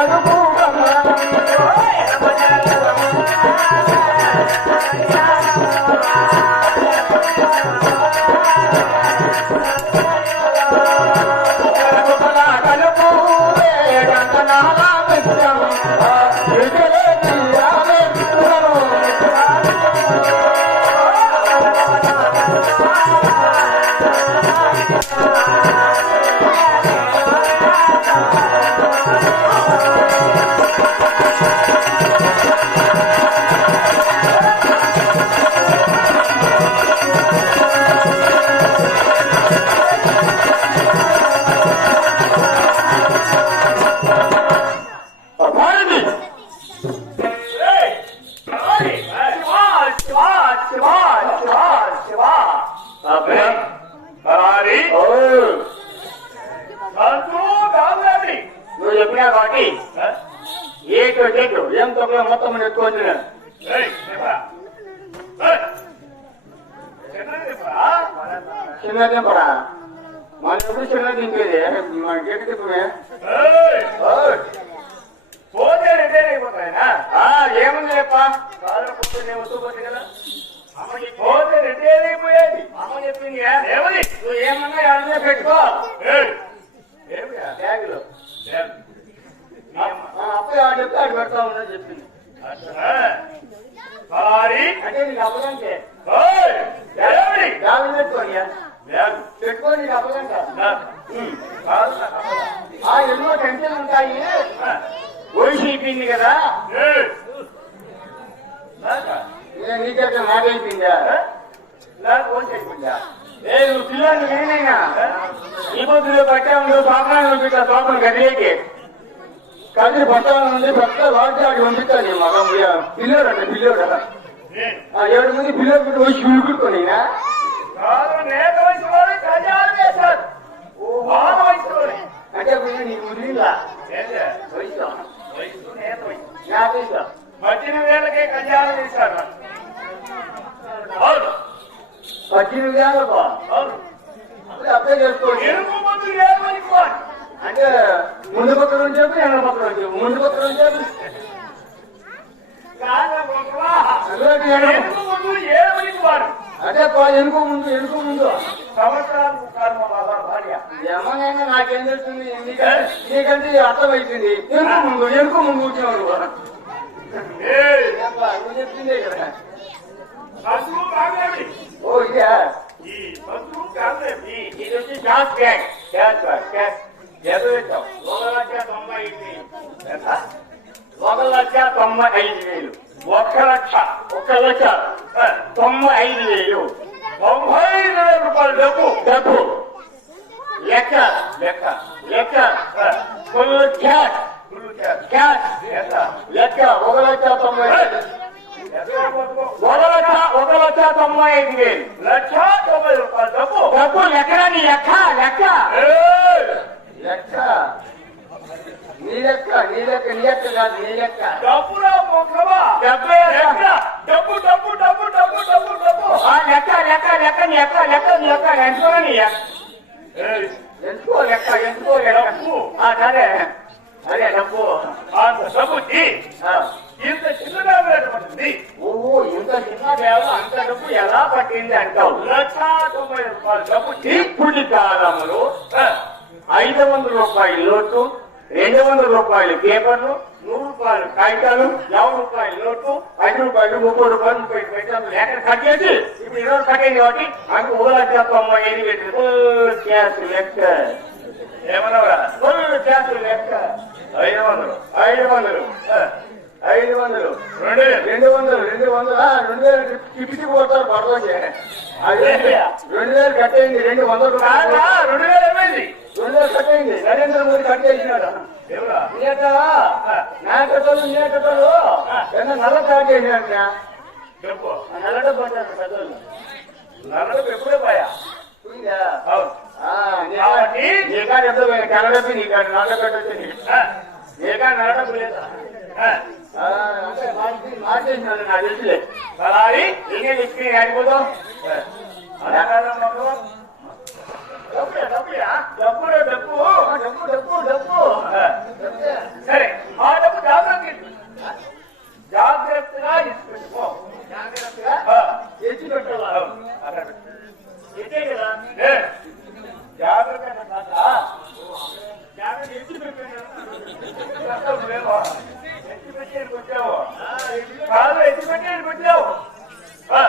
అతనడుగు కలుపు చిన్న దింపరా మన ఎప్పుడు చిన్న దింపేది మన గేటు దింపమే! పోతే రిటైర్ అయిపోతాయనా? ఏముంది చెప్ప కాళ్ళు పుట్టునే వస్తూ పోతే కదా? పోతే రిటైర్ అయిపోయేది. అమ్మ చెప్పింది ఏమని? నువ్వు ఏమన్నా ఎవరినే పెట్టుకో ఆ ఎన్నో టెన్షన్ ఉంటాయి ఆ. వయసు అయిపోయింది కదా ఏయ్! నాకా? నేను నీకెక్కడ నాకైపోయిందా నాకు ఓకే అయిపోయిందా? ఏ నువ్వు పిల్లలు నేనైనా ఈ పొద్దులో పట్టాము నువ్వు పాపనాలు పెట్టా పాపను గదిలేకి కదిరి పట్టాల నుండి పెద్ద వాటి ఆడి పంపిస్తాను మగం పిల్లోడు అంటే పిల్లోడు నేను. ఆ ఏడు మంది పిల్లలు పెట్టి వచ్చి చూడుకునినా కాదు నేత వయసు వాడు కళ్యాణం చేశారు. బాల వయసు వాడు. అంటే పోయి నీకు ముదిరిలా వయసు వయసు పద్దెనిమిది ఏళ్ళకే కళ్యాణం చేశారు అవును పద్దెనిమిది అవును చేసుకోండి ఎరుపు ఏమని అంటే ముందు పక్క చెప్పు వెనక చెప్పు ముందు పక్క చెప్పు కాదా అదే ఎనుక ముందు ఎనుక ముందు ఏమనైనా నాకేం తెలుస్తుంది? నీకంటే అర్థమైంది ఎనుక ముందు ఎనుక ముందు కూర్చున్నాడు! నువ్వు? చెప్పిందే కదా? ఓ ఇదే? ఇది వచ్చి cash bag cash bag cash ఎంత పెట్టావు ఒక లక్ష తొంభై ఐదు వేలు. ఎంత? ఒక లక్ష తొంభై ఐదు వేలు. ఒక్క లక్ష. ఒక లక్ష. తొంభై ఐదు వేలు. తొంభై ఐదు వేల రూపాయల డబ్బు. డబ్బు. లెక్క లెక్క లెక్క ఫుల్ క్యాష్ ఫుల్ క్యాష్. ఎంత? లెక్క ఒక లక్ష తొంభై? ఒక లక్ష ఒక లక్ష తొంభై ఐదు. వేలు లక్ష తొంభై రూపాయల డబ్బు. డబ్బు లెక్కరా నీ లెక్క? లెక్క! లెక్క. నీ లెక్క నీ లెక్క నీ లెక్క కాదు నీ లెక్క. డబ్బురా డబ్బే లెక్క. డబ్బు డబ్బు డబ్బు డబ్బు డబ్బు డబ్బు. ఆ లెక్క లెక్క లెక్క నీ లెక్క లెక్క లెక్క. ఎంచుకో నీ లెక్క. ఏయ్! లెక్క ఎంచుకో డబ్బు. సరే అదే డబ్బు అంత డబ్బు తీ. చిన్న ఇంత చిన్నగా ఇంత చిన్న దేవ అంత డబ్బు ఎలా పట్టింది అంటావు లక్ష తొంభై రూపాయల డబ్బు ఇప్పుడు కాలంలో ఐదు వందల రూపాయల లోటు రెండు వందల రూపాయలు పేపర్లు నూరు రూపాయలు కాగితాలు యాభై రూపాయలు నోట్లు ఐదు రూపాయలు ముప్పై రూపాయలు ముప్పై పైసలు లేక కట్ చేసి ఇప్పుడు ఇరవై కట్ అయింది కాబట్టి మాకు ఒక లక్ష తొంభై ఐదు వేలు. ఫుల్ క్యాష్ లెక్క. ఏమన్నా ఫుల్ క్యాష్ లెక్క. ఐదు వందలు. ఐదు వందలు. ఐదు వందలు. రెండు. రెండు వందలు రెండు వందలు. రెండు వేలు టిప్పికి పోతారు పడవకి అది రెండు వేలు. కట్టేయండి రెండు వందలు రెండు వేలు ఏమైంది రెండు వేలు కట్టేయండి. నరేంద్ర మోదీ కట్టేసినాడు నా కట్టలు నీ కట్టలు ఎన్న నల్ల కార్డు వేసినాడు చెప్పు. నల్ల డబ్బు అంటారు పెద్దలు నల్లలకు ఎప్పుడే పోయా? కాబట్టి? నీ కాడ ఎంత నీ కాడ నల్ల ఆ, నీ కాడ నల్ల డబ్బు లేదా? మార్చి- నాకు తెలుసులే పలారి ఇంకే తీసుకుని ఆడిపోతాం డబ్బు డబ్బు డబ్బు. డబ్బు డబ్బు సరే ఆ డబ్బు జాగ్రత్త జాగ్రత్తగా తీసుకుంటుకో జాగ్రత్తగా ఎత్తి పెట్టాలా అవును అక్కడ పెట్టు. ఎత్తే కదా ఏ, జాగ్రత్తగా కాక జాగ్రత్త ఎత్తి పెట్టాను కష్టం లేవా ఎత్తి పెట్టేందుకు వచ్చావు కాదు ఎత్తి పెట్టేందుకు వచ్చావు ఆ,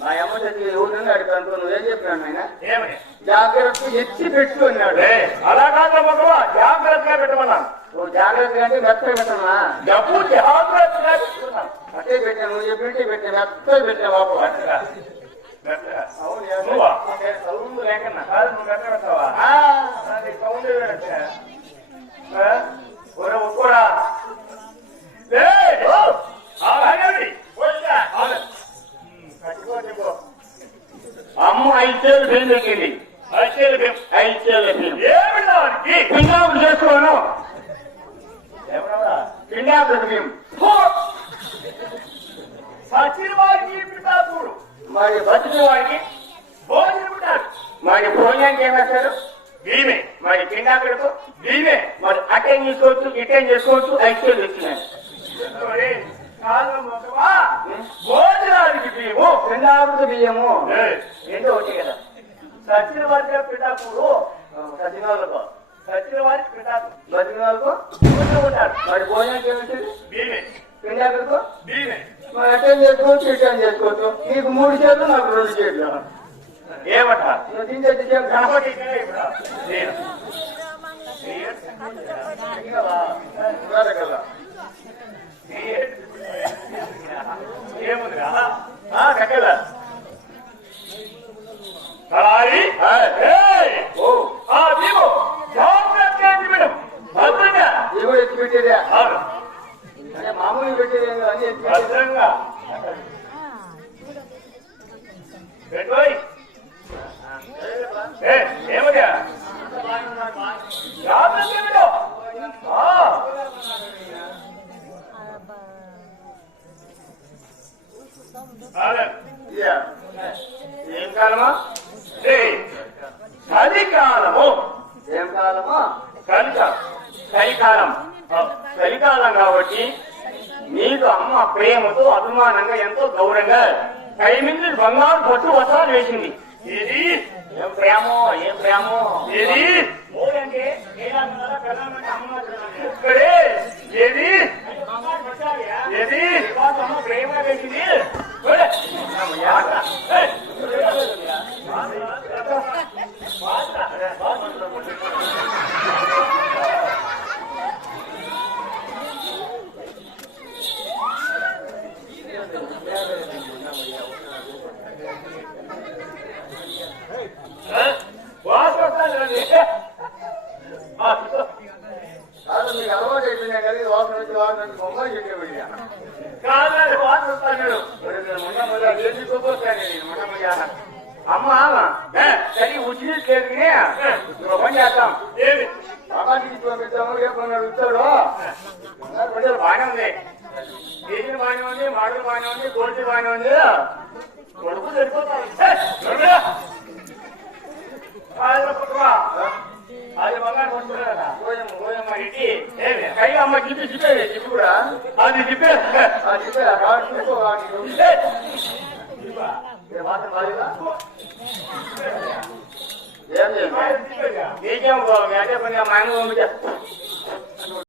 మా చచ్చి ఊరిని అడిగాను నువ్వేం చెప్పినాడు ఆయన జాగ్రత్త ఎత్తి పెట్టు అన్నాడు. అలా కాదు మగవా జాగ్రత్తగా పెట్టమన్నాను నువ్వు జాగ్రత్తగా అంటే మెత్తగా పెట్టమా డబ్బు జాగ్రత్తగా అట్టే పెట్టాను నువ్వు చెప్పినట్టే పెట్టా మెత్తగా పెట్టా బాబు. అవును? సౌండ్ లేకన్నా. పిండాబు మేము! సచిన వారికి పితా చూడు మరి బతికి వాడికి భోజనం ఉంటారు మరి భోజనానికి ఏం వేస్తారు భీమే మరి పిండాకులకు భీమే మరి అటెండ్ చేసుకోవచ్చు ఇటెండ్ చేసుకోవచ్చు ఐదేళ్ళు వచ్చినాయి భోజనానికి భీము పిండాబుకు బియ్యము! ఏంటో ఒకటి కదా. సచిన వారికి పితాకుడు అటెండ్ చేసుకోవచ్చు నీకు మూడు చేతులు నాకు రెండు చేతులు. ఏమట? నువ్వు ఏముందిరా? కట్టెల కళాయి ఏయ్! ఓ ఆ భీము జాగ్రత్తగా మేడం భద్రంగా ఇది కూడా ఎత్తి పెట్టేదే అవును, అంటే మామూలు పెట్టేదే అన్ని ఎత్తి పెట్టేదే భద్రంగా పెట్టోయ్ ఏ ఏమయ్యా జాగ్రత్తగా మేడం ఆ అదే ఇయ్య. ఏం కాలమా ఏయ్, చలికాలము ఏం కాలమా కలికాలం చలికాలం చలికాలం కాబట్టి నీకు అమ్మ ప్రేమతో అభిమానంగా ఎంతో గౌరవంగా కైమింది బంగారు పట్టు వస్త్రాలు వేసింది. ఇది ఏం ప్రేమో ఏం ప్రేమో? ఇది ఓడంటే ఇక్కడే. ఏది? ఏది? ప్రేమ వేసింది ఒరే, ఏయ్, ఆ, వాసన వస్తాను రండి. ఆ, కాదు మీకు అలవాటు అయిపోయినా కానీ వాసన వచ్చి వాసన వచ్చి బొమ్మలు చెప్పేవాడిగా కాదు వాసన వస్తాను అమ్మ ఉచిత లేదు పని ఏ పని అడుగుతాడో. బిడ్డలు బాగానే ఉంది. డీజిల్ బాగానే ఉంది మాటలు బాగానే ఉంది గోల్డ్ బాగానే ఉంది. కొడుకు సరిపోతాడు. అమ్మ జిప్పి జిప్పే జిప్పు కూడా. అది జిప్పే? కాడు చూసుకో వాడిని. ఏ వాసన ఏం చేయాలి అదే పని మా ఆయన పంపించా